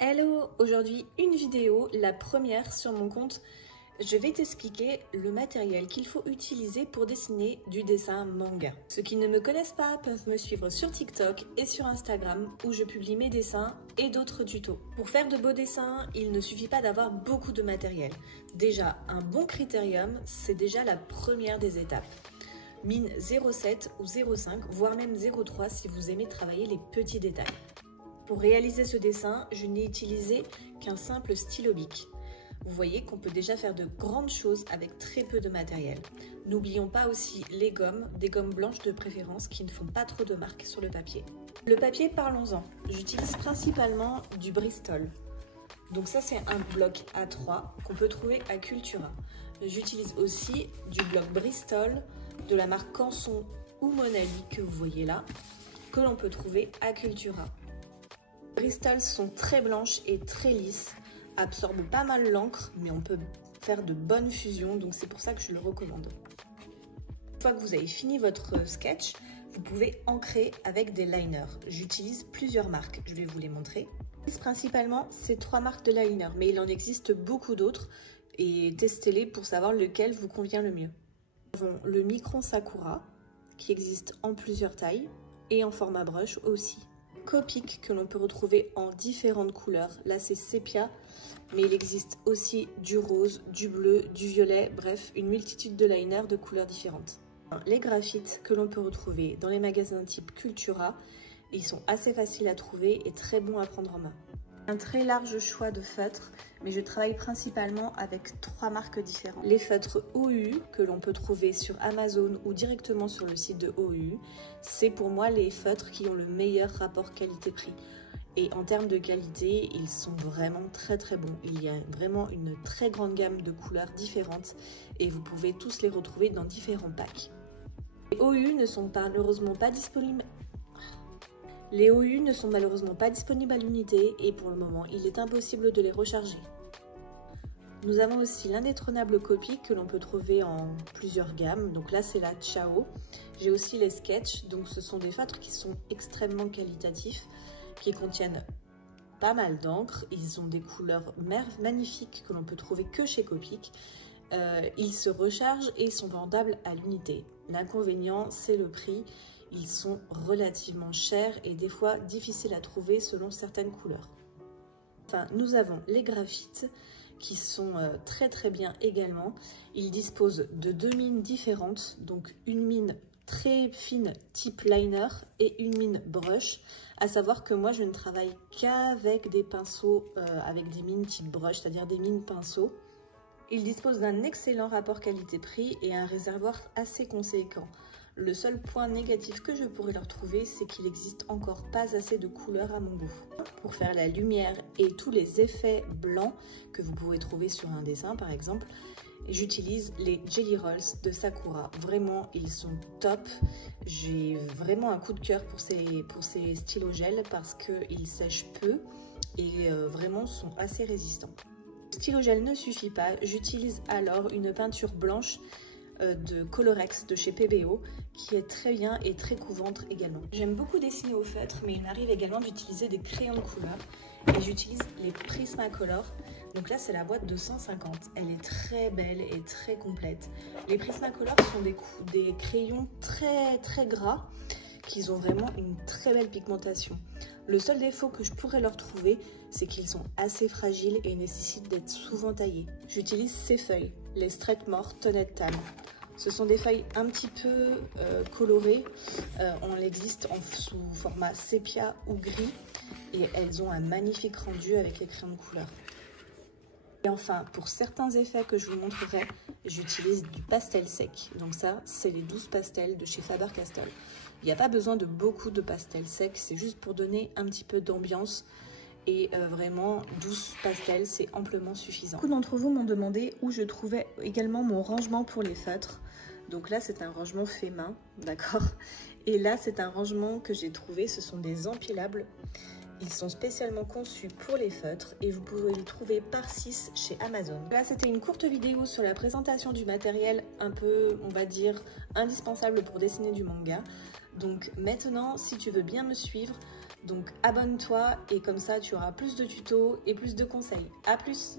Hello, aujourd'hui une vidéo, la première sur mon compte. Je vais t'expliquer le matériel qu'il faut utiliser pour dessiner du dessin manga. Ceux qui ne me connaissent pas peuvent me suivre sur TikTok et sur Instagram où je publie mes dessins et d'autres tutos. Pour faire de beaux dessins, il ne suffit pas d'avoir beaucoup de matériel. Déjà, un bon critérium, c'est déjà la première des étapes. Mine 0,7 ou 0,5, voire même 0,3 si vous aimez travailler les petits détails. Pour réaliser ce dessin, je n'ai utilisé qu'un simple stylo bic. Vous voyez qu'on peut déjà faire de grandes choses avec très peu de matériel. N'oublions pas aussi les gommes, des gommes blanches de préférence qui ne font pas trop de marques sur le papier. Le papier, parlons-en. J'utilise principalement du Bristol. Donc ça, c'est un bloc A3 qu'on peut trouver à Cultura. J'utilise aussi du bloc Bristol de la marque Canson ou Monali que vous voyez là, que l'on peut trouver à Cultura. Les Bristol sont très blanches et très lisses, absorbent pas mal l'encre, mais on peut faire de bonnes fusions, donc c'est pour ça que je le recommande. Une fois que vous avez fini votre sketch, vous pouvez encrer avec des liners. J'utilise plusieurs marques, je vais vous les montrer. Principalement, ces 3 marques de liner, mais il en existe beaucoup d'autres et testez-les pour savoir lequel vous convient le mieux. Nous avons le Micron Sakura, qui existe en plusieurs tailles et en format brush aussi. Copic que l'on peut retrouver en différentes couleurs. Là c'est sépia, mais il existe aussi du rose, du bleu, du violet, bref une multitude de liners de couleurs différentes. Les graphites que l'on peut retrouver dans les magasins type Cultura, ils sont assez faciles à trouver et très bons à prendre en main. Un très large choix de feutres, mais je travaille principalement avec 3 marques différentes. Les feutres OU que l'on peut trouver sur Amazon ou directement sur le site de OU, c'est pour moi les feutres qui ont le meilleur rapport qualité-prix. Et en termes de qualité, ils sont vraiment très bons. Il y a vraiment une très grande gamme de couleurs différentes et vous pouvez tous les retrouver dans différents packs. Les OU ne sont malheureusement pas disponibles. Les OU ne sont malheureusement pas disponibles à l'unité et pour le moment, il est impossible de les recharger. Nous avons aussi l'indétrônable Copic que l'on peut trouver en plusieurs gammes. Donc là, c'est la Ciao. J'ai aussi les Sketch. Donc ce sont des feutres qui sont extrêmement qualitatifs, qui contiennent pas mal d'encre. Ils ont des couleurs magnifiques que l'on peut trouver que chez Copic. Ils se rechargent et sont vendables à l'unité. L'inconvénient, c'est le prix. Ils sont relativement chers et des fois difficiles à trouver selon certaines couleurs. Enfin, nous avons les graphites qui sont très bien également. Ils disposent de 2 mines différentes, donc une mine très fine type liner et une mine brush. À savoir que moi je ne travaille qu'avec des pinceaux avec des mines type brush, c'est-à-dire des mines pinceaux. Ils disposent d'un excellent rapport qualité-prix et un réservoir assez conséquent. Le seul point négatif que je pourrais leur trouver, c'est qu'il n'existe encore pas assez de couleurs à mon goût. Pour faire la lumière et tous les effets blancs que vous pouvez trouver sur un dessin par exemple, j'utilise les Jelly Rolls de Sakura. Vraiment, ils sont top. J'ai vraiment un coup de cœur pour ces stylos gel parce qu'ils sèchent peu et vraiment sont assez résistants. Le stylo gel ne suffit pas, j'utilise alors une peinture blanche de Colorex de chez PBO qui est très bien et très couvante également. J'aime beaucoup dessiner au feutre, mais il m'arrive également d'utiliser des crayons de couleur et j'utilise les Prismacolor. Donc là c'est la boîte de 150, elle est très belle et très complète. Les Prismacolor sont des crayons très gras qui ont vraiment une très belle pigmentation. Le seul défaut que je pourrais leur trouver, c'est qu'ils sont assez fragiles et nécessitent d'être souvent taillés. J'utilise ces feuilles, les Straightmore Tonnette Tan. Ce sont des feuilles un petit peu colorées. On existe sous format sépia ou gris et elles ont un magnifique rendu avec les crayons de couleur. Et enfin, pour certains effets que je vous montrerai, j'utilise du pastel sec. Donc ça, c'est les 12 pastels de chez Faber-Castell. Il n'y a pas besoin de beaucoup de pastels secs, c'est juste pour donner un petit peu d'ambiance. Et vraiment, 12 pastels, c'est amplement suffisant. Beaucoup d'entre vous m'ont demandé où je trouvais également mon rangement pour les feutres. Donc là, c'est un rangement fait main, d'accord? Et là, c'est un rangement que j'ai trouvé, ce sont des empilables. Ils sont spécialement conçus pour les feutres et vous pouvez les trouver par 6 chez Amazon. Là, c'était une courte vidéo sur la présentation du matériel un peu, on va dire, indispensable pour dessiner du manga. Donc maintenant, si tu veux bien me suivre, Donc abonne-toi et comme ça tu auras plus de tutos et plus de conseils. À plus!